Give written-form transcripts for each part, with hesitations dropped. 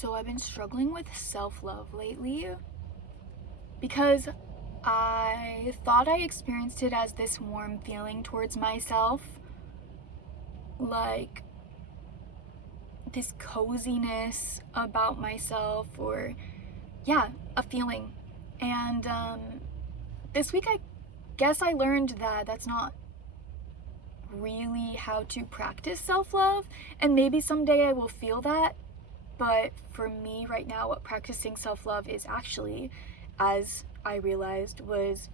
So I've been struggling with self-love lately because I thought I experienced it as this warm feeling towards myself, like this coziness about myself, or yeah, a feeling. And this week I guess I learned that that's not really how to practice self-love, and maybe someday I will feel that. But for me right now, what practicing self-love is actually, as I realized, was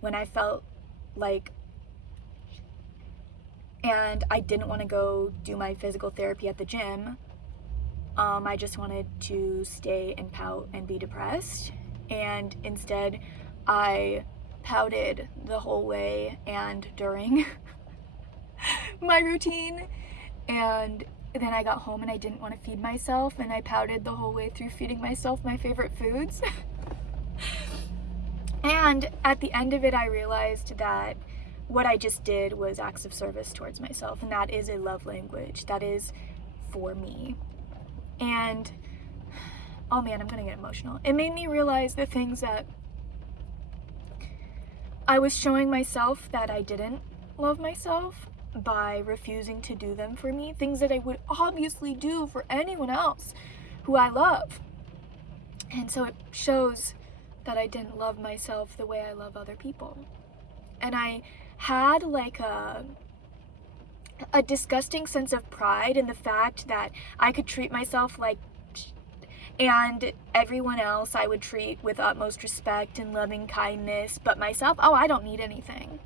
when I felt like, and I didn't want to go do my physical therapy at the gym. I just wanted to stay and pout and be depressed, and instead I pouted the whole way and during my routine, and then I got home and I didn't want to feed myself, and I pouted the whole way through feeding myself my favorite foods. And at the end of it, I realized that what I just did was acts of service towards myself, and that is a love language. That is for me. And oh man, I'm gonna get emotional. It made me realize the things that I was showing myself that I didn't love myself by refusing to do them for me, things that I would obviously do for anyone else who I love. And so it shows that I didn't love myself the way I love other people. And I had like a disgusting sense of pride in the fact that I could treat myself like, and everyone else I would treat with utmost respect and loving kindness, but myself, oh, I don't need anything.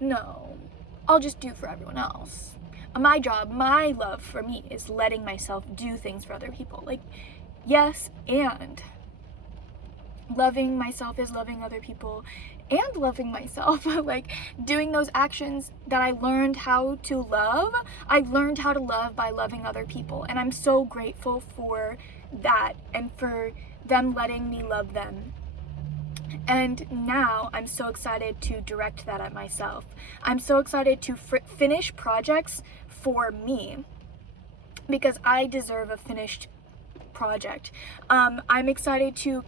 No, I'll just do for everyone else. My job, my love for me is letting myself do things for other people. Like, yes, and loving myself is loving other people and loving myself. Like, doing those actions that I learned how to love, I learned how to love by loving other people. And I'm so grateful for that and for them letting me love them. And now I'm so excited to direct that at myself. I'm so excited to finish projects for me because I deserve a finished project. I'm excited to,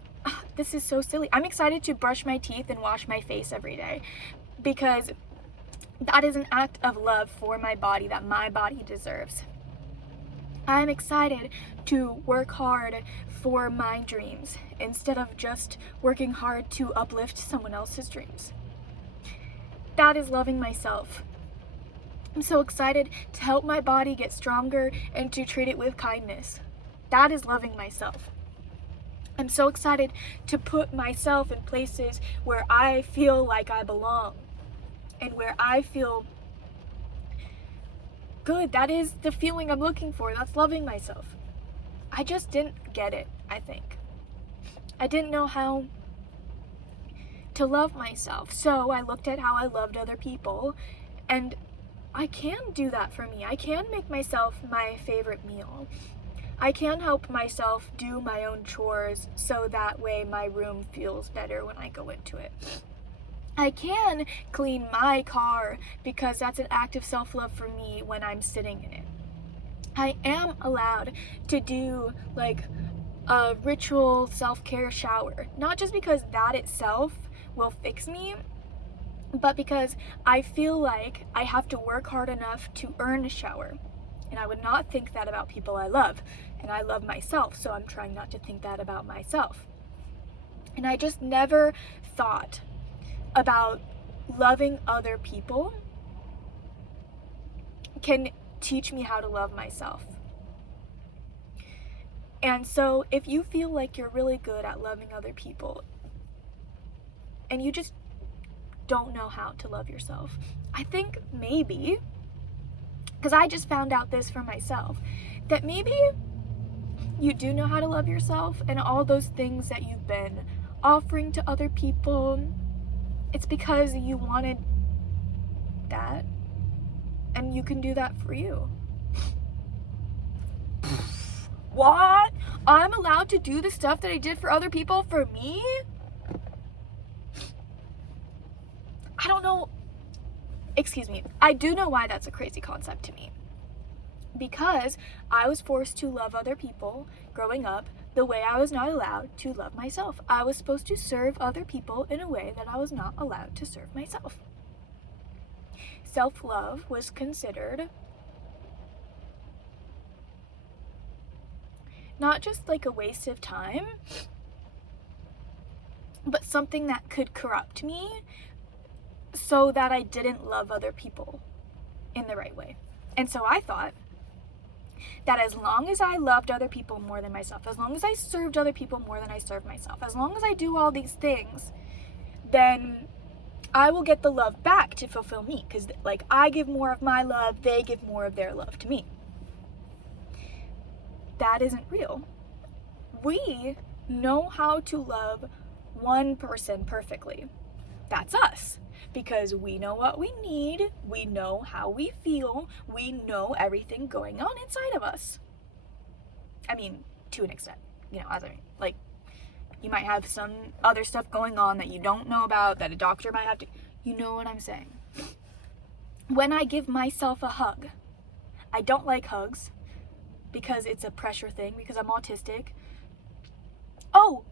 this is so silly, I'm excited to brush my teeth and wash my face every day because that is an act of love for my body that my body deserves. I'm excited to work hard for my dreams instead of just working hard to uplift someone else's dreams. That is loving myself. I'm so excited to help my body get stronger and to treat it with kindness. That is loving myself. I'm so excited to put myself in places where I feel like I belong and where I feel good. That is the feeling I'm looking for. That's loving myself. I just didn't get it, I think. I didn't know how to love myself. So I looked at how I loved other people, and I can do that for me. I can make myself my favorite meal. I can help myself do my own chores so that way my room feels better when I go into it. I can clean my car because that's an act of self-love for me when I'm sitting in it. I am allowed to do like a ritual self-care shower, not just because that itself will fix me, but because I feel like I have to work hard enough to earn a shower. And I would not think that about people I love. And I love myself, so I'm trying not to think that about myself. And I just never thought about loving other people can teach me how to love myself. And so if you feel like you're really good at loving other people and you just don't know how to love yourself, I think maybe, because I just found out this for myself, that maybe you do know how to love yourself, and all those things that you've been offering to other people, it's because you wanted that, and you can do that for you. What? I'm allowed to do the stuff that I did for other people for me? I don't know. Excuse me. I do know why that's a crazy concept to me. because I was forced to love other people growing up the way I was not allowed to love myself. I was supposed to serve other people in a way that I was not allowed to serve myself. Self-love was considered not just like a waste of time, but something that could corrupt me so that I didn't love other people in the right way. And so I thought that as long as I loved other people more than myself, as long as I served other people more than I served myself, as long as I do all these things, then I will get the love back to fulfill me. Because like I give more of my love, they give more of their love to me. That isn't real. We know how to love one person perfectly. That's us. Because we know what we need, we know how we feel, we know everything going on inside of us. I mean, to an extent, as I mean, like, you might have some other stuff going on that you don't know about, that a doctor might have to, you know what I'm saying. When I give myself a hug, I don't like hugs because it's a pressure thing, because I'm autistic. Oh,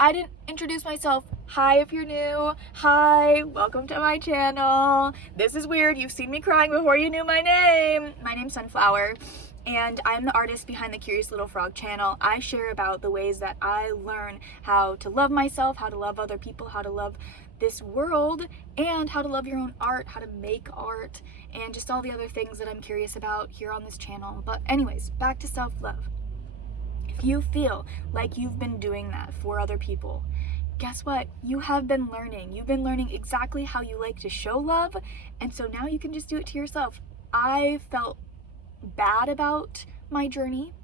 I didn't introduce myself. Hi if you're new. Hi, welcome to my channel. This is weird. You've seen me crying before you knew my name. My name's Sunflower, and I'm the artist behind the Curious Little Frog channel. I share about the ways that I learn how to love myself, how to love other people, how to love this world, and how to love your own art, how to make art, and just all the other things that I'm curious about here on this channel. But anyways, back to self-love. If you feel like you've been doing that for other people, guess what? You have been learning. You've been learning exactly how you like to show love, and so now you can just do it to yourself. I felt bad about my journey,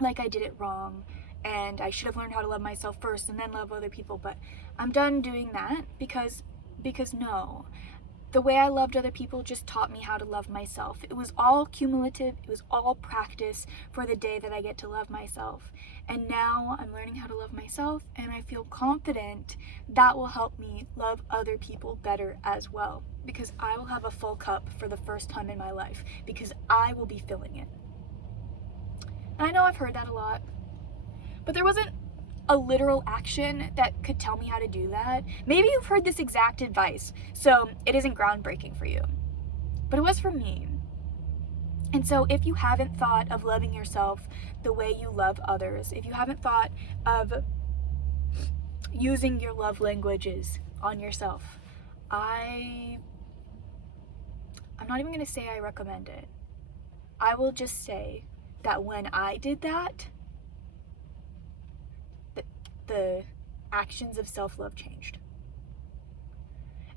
like I did it wrong, and I should have learned how to love myself first and then love other people, but I'm done doing that because no. The way I loved other people just taught me how to love myself. It was all cumulative, it was all practice for the day that I get to love myself. And now I'm learning how to love myself, and I feel confident that will help me love other people better as well. Because I will have a full cup for the first time in my life, because I will be filling it. And I know I've heard that a lot, but there wasn't a literal action that could tell me how to do that. Maybe you've heard this exact advice, so it isn't groundbreaking for you, but it was for me. And so if you haven't thought of loving yourself the way you love others, if you haven't thought of using your love languages on yourself, I'm not even going to say I recommend it. I will just say that when I did that, the actions of self-love changed.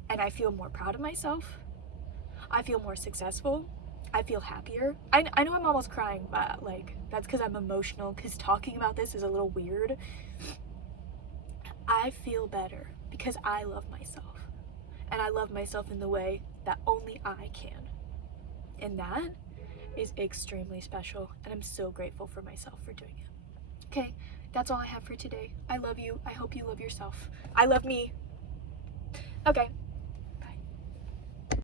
And I feel more proud of myself. I feel more successful. I feel happier. I know I'm almost crying, but like that's because I'm emotional, because talking about this is a little weird. I feel better because I love myself. And I love myself in the way that only I can. And that is extremely special, and I'm so grateful for myself for doing it. Okay, that's all I have for today. I love you. I hope you love yourself. I love me. Okay.